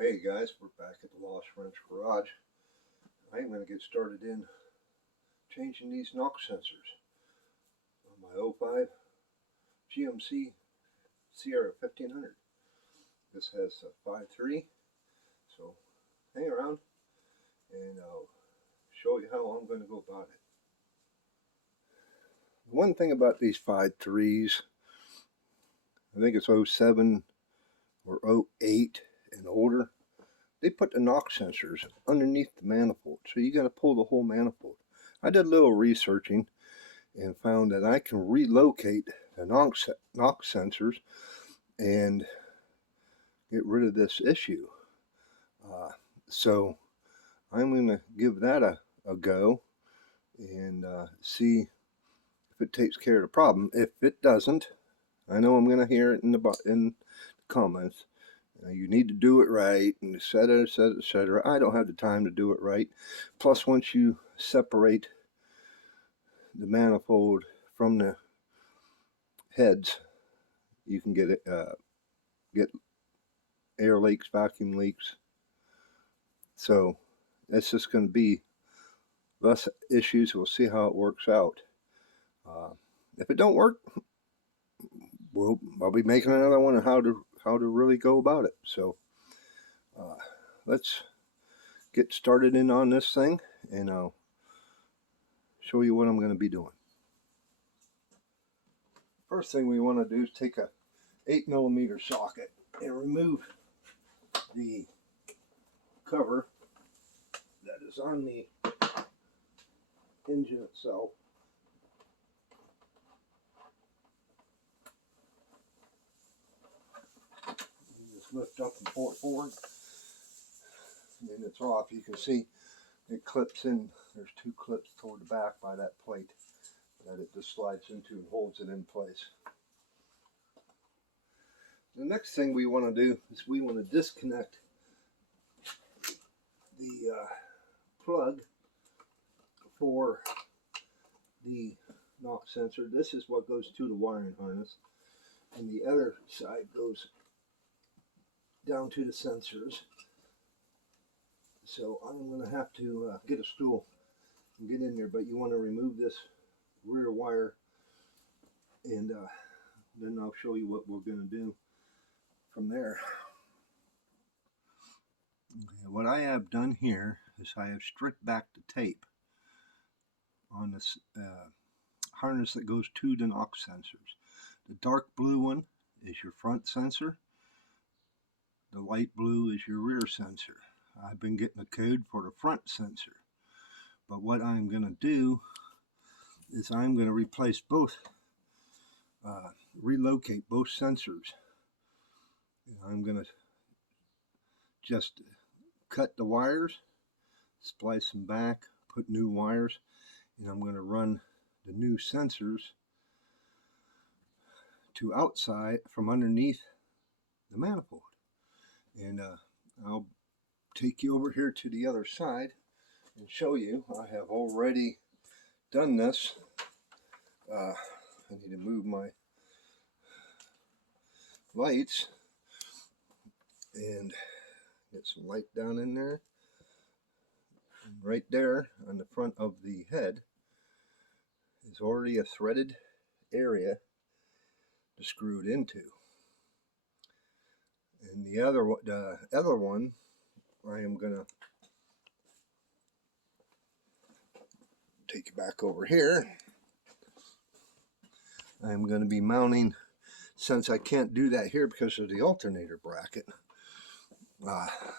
Hey guys, we're back at the Lost Friends Garage. I am going to get started in changing these knock sensors on my '05 GMC Sierra 1500. This has a 5.3, so hang around and I'll show you how I'm going to go about it. One thing about these 5.3s, I think it's '07 or '08 and older, they put the knock sensors underneath the manifold, so you got to pull the whole manifold. I did a little researching and found that I can relocate the knock sensors and get rid of this issue. So I'm going to give that a go and see if it takes care of the problem. If it doesn't, I know I'm going to hear it in the comments. You need to do it right, and etc., etc., etc. I don't have the time to do it right. Plus, once you separate the manifold from the heads, you can get air leaks, vacuum leaks. So it's just going to be less issues. We'll see how it works out. If it don't work, I'll be making another one on how to really go about it. So let's get started in on this thing, and I'll show you what I'm going to be doing. First thing we want to do is take a 8mm socket and remove the cover that is on the engine itself. You just lift up and pull it forward, and it's off. You can see it clips in. There's two clips toward the back by that plate that it just slides into and holds it in place. The next thing we want to do is we want to disconnect the plug for the knock sensor. This is what goes to the wiring harness, and the other side goes down to the sensors. So I'm going to have to get a stool and get in there, but you want to remove this rear wire, and then I'll show you what we're going to do from there. Okay, what I have done here is I have stripped back the tape on this harness that goes to the knock sensors. The dark blue one is your front sensor. The light blue is your rear sensor. I've been getting a code for the front sensor, but what I'm going to do is I'm going to replace both, relocate both sensors. I'm going to just cut the wires, splice them back, put new wires, and I'm going to run the new sensors to outside from underneath the manifold. And I'll take you over here to the other side and show you. I have already done this. I need to move my lights and get some light down in there. And right there on the front of the head is already a threaded area to screw it into. And the other one, I am going to take it back over here. I'm going to be mounting, since I can't do that here because of the alternator bracket,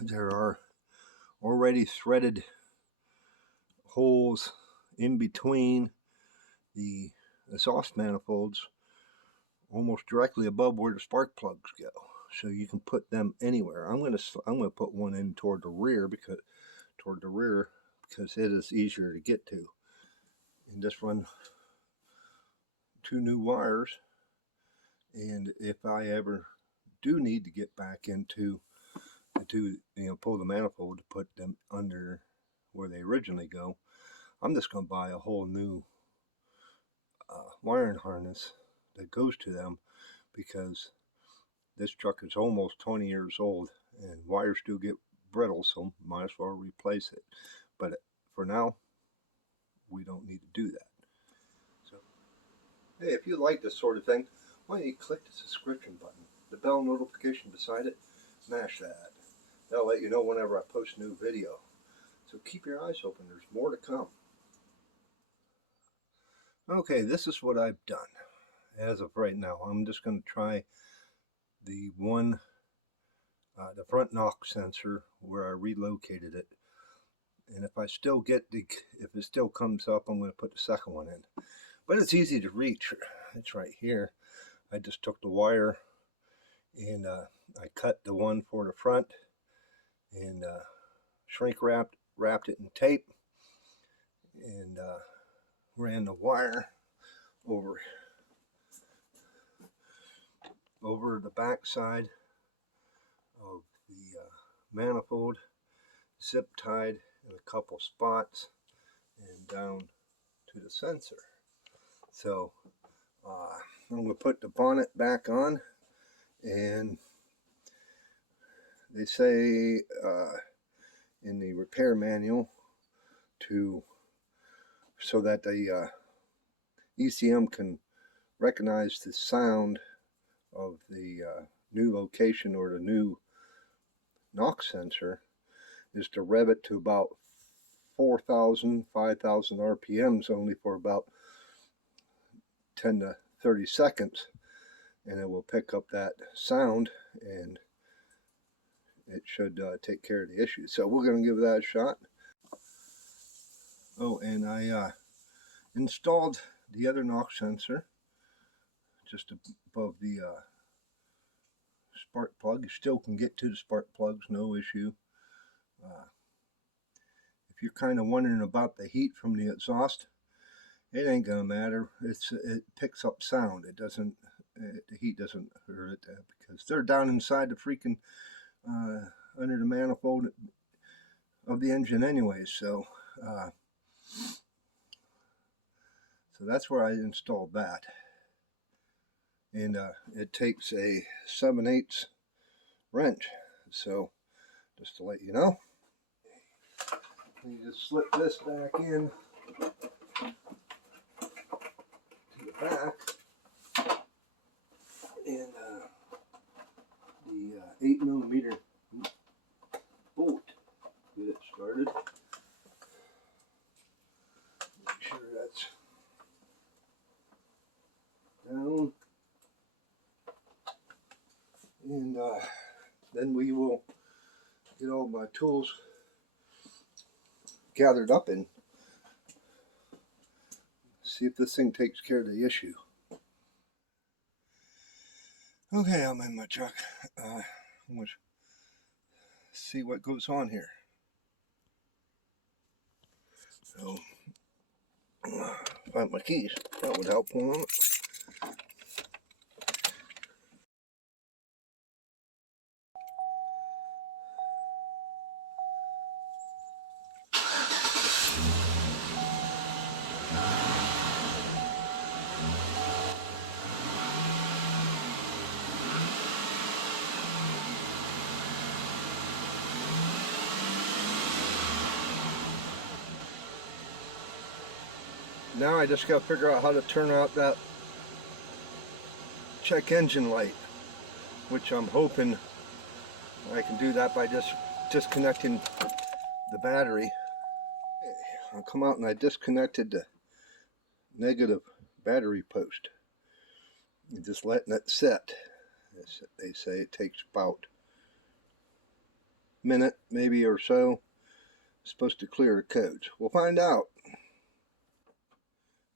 there are already threaded holes in between the exhaust manifolds, almost directly above where the spark plugs go. So you can put them anywhere. I'm going to put one in toward the rear because it is easier to get to. And just run two new wires, and if I ever do need to get back into pull the manifold to put them under where they originally go, I'm just going to buy a whole new wiring harness that goes to them, because this truck is almost 20 years old and wires do get brittle, so might as well replace it. But for now, we don't need to do that. So, hey, if you like this sort of thing, why don't you click the subscription button, the bell notification beside it, smash that. That'll let you know whenever I post a new video. So keep your eyes open, there's more to come. Okay, this is what I've done as of right now. I'm just going to try the front knock sensor where I relocated it. And if it still comes up, I'm going to put the second one in. But it's easy to reach. It's right here. I just took the wire and I cut the one for the front and shrink wrapped it in tape and ran the wire over the back side of the manifold, zip tied in a couple spots and down to the sensor. So I'm going to put the bonnet back on, and they say in the repair manual so that the ECM can recognize the sound of the new location or the new knock sensor, is to rev it to about 4,000, 5,000 RPMs only for about 10 to 30 seconds, and it will pick up that sound and it should take care of the issue. So we're going to give that a shot. Oh, and I installed the other knock sensor just above the spark plug. You still can get to the spark plugs, no issue. If you're kind of wondering about the heat from the exhaust, it ain't gonna matter. It picks up sound. It doesn't. The heat doesn't hurt it because they're down inside the freaking under the manifold of the engine anyway. So that's where I installed that, and it takes a 7/8 wrench. So just to let you know, you just slip this back in to the back, and the 8mm bolt, get it started. Make sure that's down, and then we will get all my tools gathered up and see if this thing takes care of the issue. Okay, I'm in my truck. I'm going to see what goes on here. So, find my keys. That would help a lot. Now I just got to figure out how to turn out that check engine light, which I'm hoping I can do that by just disconnecting the battery. I'll come out and I disconnected the negative battery post and just letting it sit. They say it takes about a minute maybe or so. It's supposed to clear the codes. We'll find out.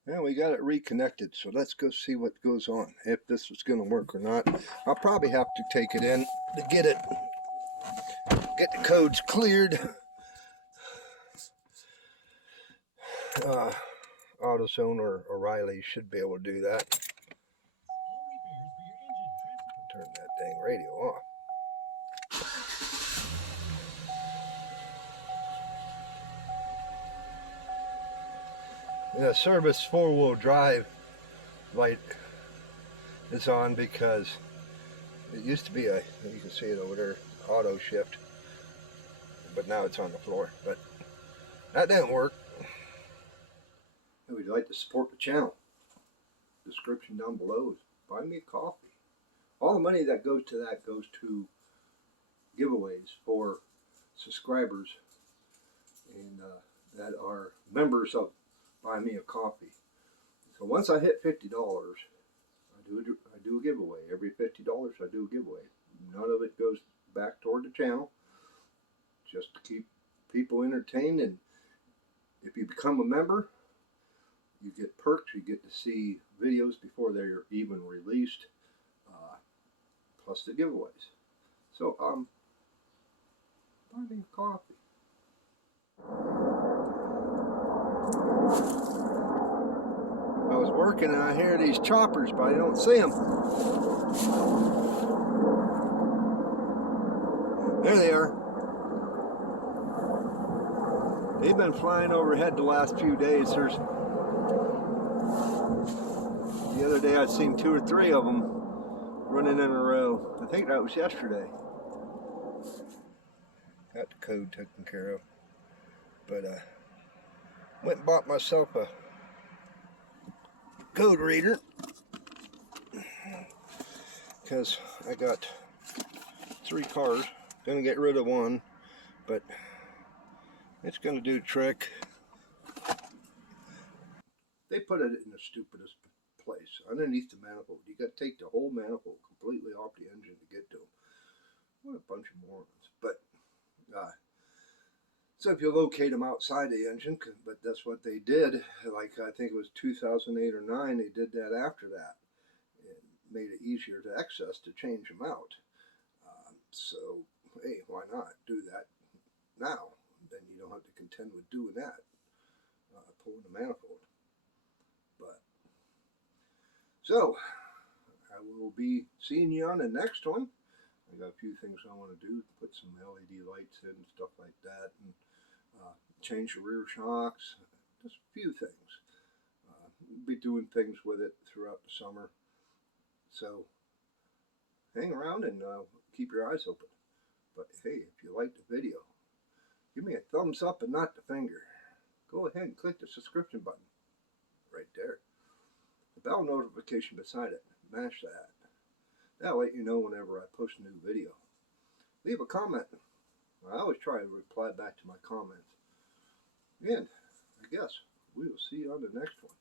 Now we got it reconnected, so let's go see what goes on, if this is going to work or not. I'll probably have to take it in to get the codes cleared. AutoZone or O'Reilly should be able to do that. Turn that dang radio off. The service 4-wheel drive light is on because it used to be you can see it over there, auto shift, but now it's on the floor. But that didn't work. If you'd like to support the channel, description down below is buy me a coffee. All the money that goes to that goes to giveaways for subscribers and that are members of Buy Me a Coffee. So once I hit $50, I do a giveaway. Every $50 I do a giveaway. None of it goes back toward the channel, just to keep people entertained. And if you become a member, you get perks. You get to see videos before they're even released, plus the giveaways. So buy me a coffee. I was working and I hear these choppers, but I don't see them. There they are. They've been flying overhead the last few days. The other day I'd seen 2 or 3 of them running in a row. I think that was yesterday. Got the code taken care of. But went and bought myself a code reader because I got 3 cars. Gonna get rid of one, but it's gonna do the trick. They put it in the stupidest place, underneath the manifold. You got to take the whole manifold completely off the engine to get to them. What a bunch of morons. But so if you locate them outside the engine, but that's what they did. Like I think it was 2008 or 9, they did that after that. It made it easier to access to change them out. So hey, why not do that now? Then you don't have to contend with doing that, pulling the manifold. But so I will be seeing you on the next one. I got a few things I want to do, put some LED lights in and stuff like that, and change the rear shocks, just a few things. Be doing things with it throughout the summer. So hang around and keep your eyes open. But hey, if you liked the video, give me a thumbs up and not the finger. Go ahead and click the subscription button right there. The bell notification beside it, mash that. That'll let you know whenever I post a new video. Leave a comment. I always try to reply back to my comments. And I guess we will see you on the next one.